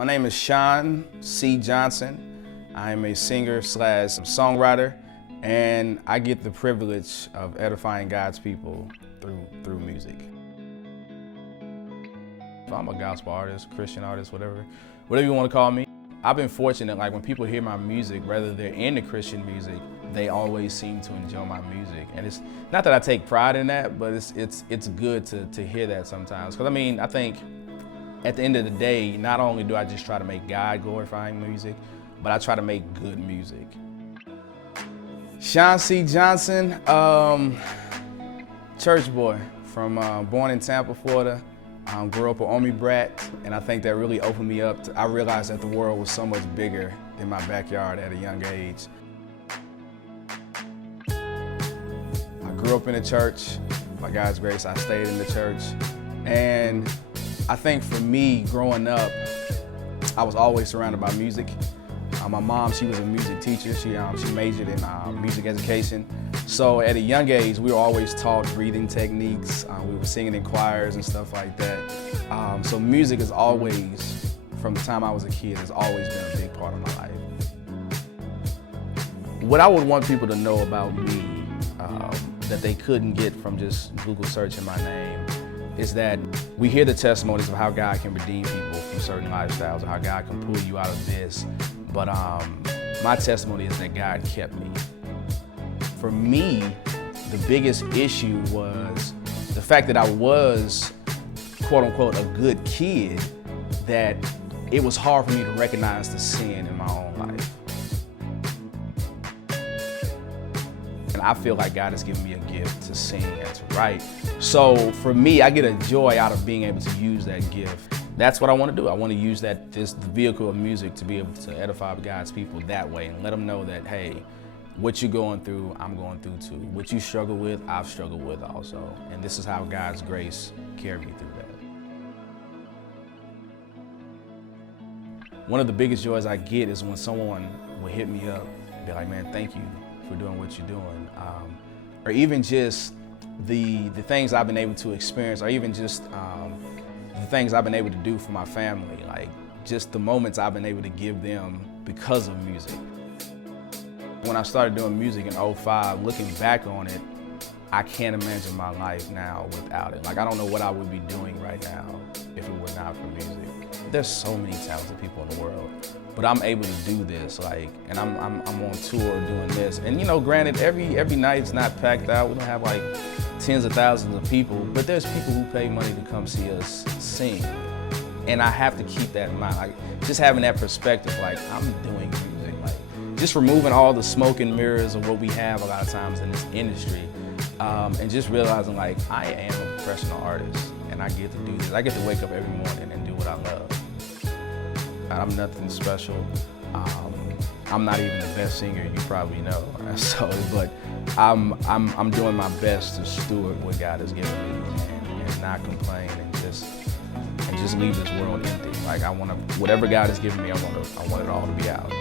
My name is Sean C. Johnson. I am a singer/songwriter, and I get the privilege of edifying God's people through music. I'm a gospel artist, Christian artist, whatever you want to call me. I've been fortunate, like when people hear my music, whether they're into Christian music, they always seem to enjoy my music. And it's not that I take pride in that, but it's good to hear that sometimes. Because I think at the end of the day, not only do I just try to make God glorifying music, but I try to make good music. Sean C. Johnson, church boy born in Tampa, Florida. Grew up an Army brat, and I think that really opened me up. I realized that the world was so much bigger than my backyard at a young age. I grew up in a church. By God's grace, I stayed in the church. And I think for me, growing up, I was always surrounded by music. My mom, she was a music teacher. She majored in music education. So at a young age, we were always taught breathing techniques. We were singing in choirs and stuff like that. So music is always, from the time I was a kid, has always been a big part of my life. What I would want people to know about me that they couldn't get from just Google searching my name is that we hear the testimonies of how God can redeem people from certain lifestyles, or how God can pull you out of this. But my testimony is that God kept me. For me, the biggest issue was the fact that I was, quote unquote, a good kid, that it was hard for me to recognize the sin in my own life. And I feel like God has given me a gift to sing and to write. So for me, I get a joy out of being able to use that gift. That's what I want to do. I want to use the vehicle of music to be able to edify God's people that way and let them know that, hey, what you're going through, I'm going through too. What you struggle with, I've struggled with also. And this is how God's grace carried me through that. One of the biggest joys I get is when someone will hit me up and be like, man, thank you for doing what you're doing. Or even just the things I've been able to experience, or even just the things I've been able to do for my family, like just the moments I've been able to give them because of music. When I started doing music in 2005, looking back on it, I can't imagine my life now without it. Like, I don't know what I would be doing right now if it were not for music. There's so many talented people in the world, but I'm able to do this, and I'm on tour doing this. And granted, every night's not packed out. We don't have like tens of thousands of people, but there's people who pay money to come see us sing. And I have to keep that in mind. Like, just having that perspective, like, I'm doing music. Just removing all the smoke and mirrors of what we have a lot of times in this industry, and just realizing, like, I am a professional artist and I get to do this. I get to wake up every morning and do what I love. I'm nothing special. I'm not even the best singer, you probably know. But I'm doing my best to steward what God has given me and not complain and just leave this world empty. Like, whatever God has given me, I want it all to be out.